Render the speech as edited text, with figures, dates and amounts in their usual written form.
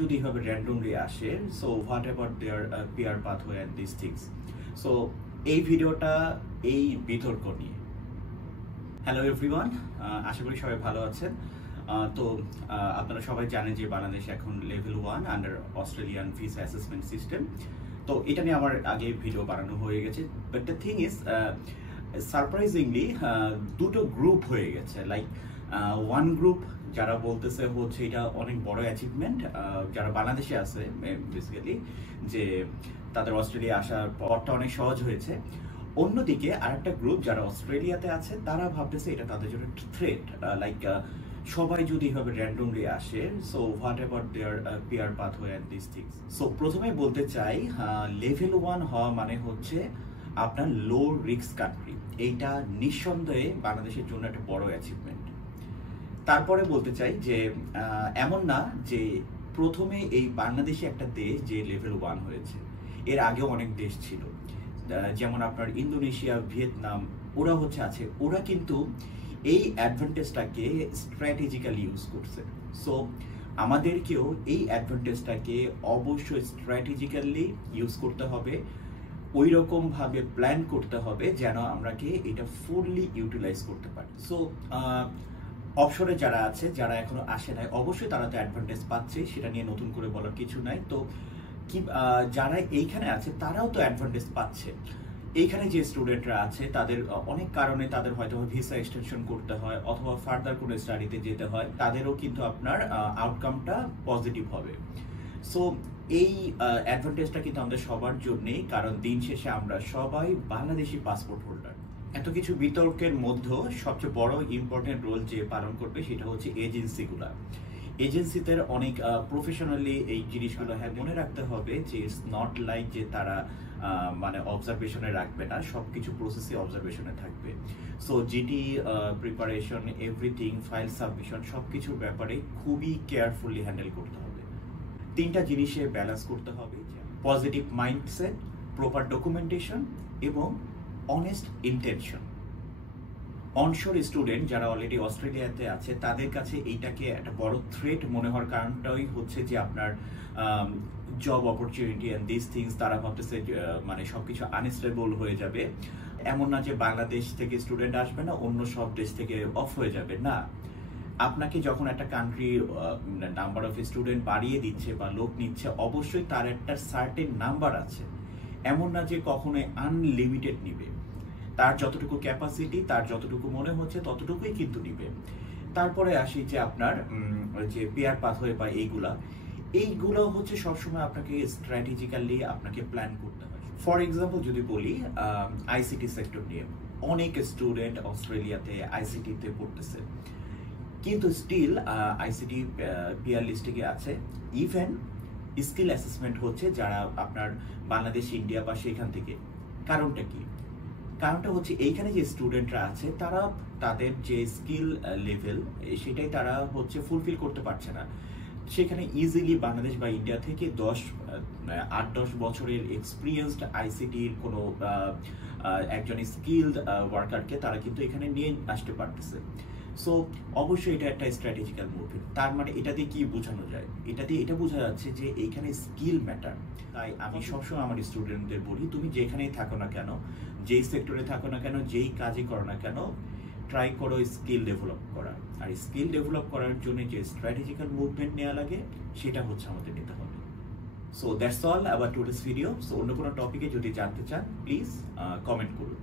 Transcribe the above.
যদি এভাবে র্যান্ডমলি আসে, so what about their peer pathway and this things. So এই ভিডিওটা এই বিতর্ক নিয়ে। হ্যালো এভরিওয়ান, আশা করি সবাই ভালো আছেন। তো আপনারা সবাই জানেন যে বাংলাদেশ এখন level 1 under Australian visa assessment system. তো এটা নিয়ে আমার আগে ভিডিও বানানো হয়ে গেছে, but the thing is surprisingly দুটো গ্রুপ হয়ে গেছে। লাইক ওয়ান গ্রুপ যারা বলতেছে হচ্ছে এটা অনেক বড় অ্যাচিভমেন্ট, যারা বাংলাদেশে আছে বেসিক্যালি, যে তাদের অস্ট্রেলিয়া আসার পথটা অনেক সহজ হয়েছে। অন্যদিকে আরেকটা গ্রুপ যারা অস্ট্রেলিয়াতে আছে তারা ভাবতেছে এটা তাদের জন্য থ্রেট, লাইক সবাই যদি এভাবে র্যান্ডমলি আসে, so what about their peer pathway and this things. So প্রথমে বলতে চাই, লেভেল 1 হওয়া মানে হচ্ছে আপনার লো রিস্ক কান্ট্রি। এইটা নিঃসন্দেহে বাংলাদেশের জন্য একটা বড় অ্যাচিভমেন্ট। তারপরে বলতে চাই যে এমন না যে প্রথমে এই বাংলাদেশে একটা দেশ যে লেভেল 1 হয়েছে, এর আগেও অনেক দেশ ছিল, যেমন আপনার ইন্দোনেশিয়া, ভিয়েতনাম, ওরা আছে, ওরা কিন্তু এই অ্যাডভান্টেজটাকে স্ট্র্যাটেজিক্যালি ইউজ করছে। সো আমাদেরকেও এই অ্যাডভান্টেজটাকে অবশ্যই স্ট্র্যাটেজিক্যালি ইউজ করতে হবে, ওই রকমভাবে প্ল্যান করতে হবে যেন আমরাকে এটা ফুললি ইউটিলাইজ করতে পারি। সো অবসরে যারা আছে, যারা এখনো আসে নাই, অবশ্যই তারা তো অ্যাডভান্টেজ পাচ্ছে, সেটা নিয়ে নতুন করে বলার কিছু নাই। তো কি যারা এইখানে আছে তারাও তো অ্যাডভান্টেজ পাচ্ছে। এইখানে যে স্টুডেন্টরা আছে তাদের অনেক কারণে তাদের হয়তো ভিসা এক্সটেনশন করতে হয় অথবা ফার্দার কোনো স্টাডিতে যেতে হয়, তাদেরও কিন্তু আপনার আউটকামটা পজিটিভ হবে। সো এই অ্যাডভান্টেজটা কিন্তু আমাদের সবার জন্যেই, কারণ দিন শেষে আমরা সবাই বাংলাদেশি পাসপোর্ট হোল্ডার। এত কিছু বিতর্কের মধ্যে সবচেয়ে বড় ইম্পর্টেন্ট রোল যে পালন করবে সেটা হচ্ছে এজেন্সিগুলা। এজেন্সিতে অনেক প্রফেশনালি এই জিনিসগুলো মনে রাখতে হবে যে ইটস নট লাইক যে তারা মানে অবজারভেশনে রাখবে না, সবকিছু প্রসেসে অবজারভেশনে থাকবে। So GD preparation, everything, file submission, সবকিছুর ব্যাপারে খুবই কেয়ারফুলি হ্যান্ডেল করতে হবে। তিনটা জিনিসে ব্যালেন্স করতে হবে: পজিটিভ মাইন্ডসেট, প্রপার ডকুমেন্টেশন এবং অনেস্ট ইন্টেনশন। অনশোর স্টুডেন্ট যারা অলরেডি অস্ট্রেলিয়াতে আছে তাদের কাছে এইটাকে একটা বড় থ্রেট মনে হওয়ার কারণটাই হচ্ছে যে আপনার job opportunity and this things. তারা ভাবতেছে মানে সবকিছু আনস্টেবল হয়ে যাবে। এমন না যে বাংলাদেশ থেকে স্টুডেন্ট আসবে না, অন্য সব দেশ থেকে অফ হয়ে যাবে, না। আপনাকে যখন একটা কান্ট্রি নাম্বার অফ স্টুডেন্ট বাড়িয়ে দিচ্ছে বা লোক নিচ্ছে, অবশ্যই তার একটা সার্টেন নাম্বার আছে। এমন না যে কখনোই আনলিমিটেড নিবে, তার যতটুকু ক্যাপাসিটি, তার যতটুকু মনে হচ্ছে ততটুকুই কিন্তু নিবে। তারপরে আসি যে আপনার যে পেয়ার পাথওয়ে বা এইগুলো হচ্ছে সবসময় আপনাকে স্ট্র্যাটেজিক্যালি আপনাকে প্ল্যান করতে হয়। ফর এক্সাম্পল যদি বলি, আইসিটি সেক্টর নিয়ে অনেক স্টুডেন্ট অস্ট্রেলিয়াতে আইসিটিতে পড়তেছে, কিন্তু স্টিল আইসিটি পিয়ার লিস্টে আছে। ইভেন স্কিল অ্যাসেসমেন্ট হচ্ছে যারা আপনার বাংলাদেশ, ইন্ডিয়া বা সেখান থেকে। কারণটা কি? কারণটা হচ্ছে এইখানে যে স্টুডেন্টরা আছে তারা তাদের যে স্কিল লেভেল সেটাই তারা ফুলফিল করতে পারছে না। সেখানে ইজিলি বাংলাদেশ বা ইন্ডিয়া থেকে 8-10 বছরের এক্সপিরিয়েন্সড আইসিটির কোনো একজন স্কিলড ওয়ার্কারকে তারা কিন্তু এখানে নিয়ে আসতে পারতেছে। সো অবশ্যই এটা একটা স্ট্র্যাটেজিক্যাল মুভমেন্ট। তার মানে এটা দিয়ে কি বোঝানো যায়? এটা দিয়ে এটা বোঝা যাচ্ছে যে এইখানে স্কিল ম্যাটার। তাই আমি সবসময় আমার স্টুডেন্টদের বলি, তুমি যেখানেই থাকো না কেন, যেই সেক্টরে থাকো না কেন, যেই কাজই করো না কেন, ট্রাই করো স্কিল ডেভেলপ করা। আর স্কিল ডেভেলপ করার জন্য যে স্ট্র্যাটেজিক্যাল মুভমেন্ট নেওয়া লাগে সেটা আমাদের নিতে হবে। So that's all about today's video. So অন্য কোনো টপিকে যদি জানতে চান প্লিজ কমেন্ট করুন।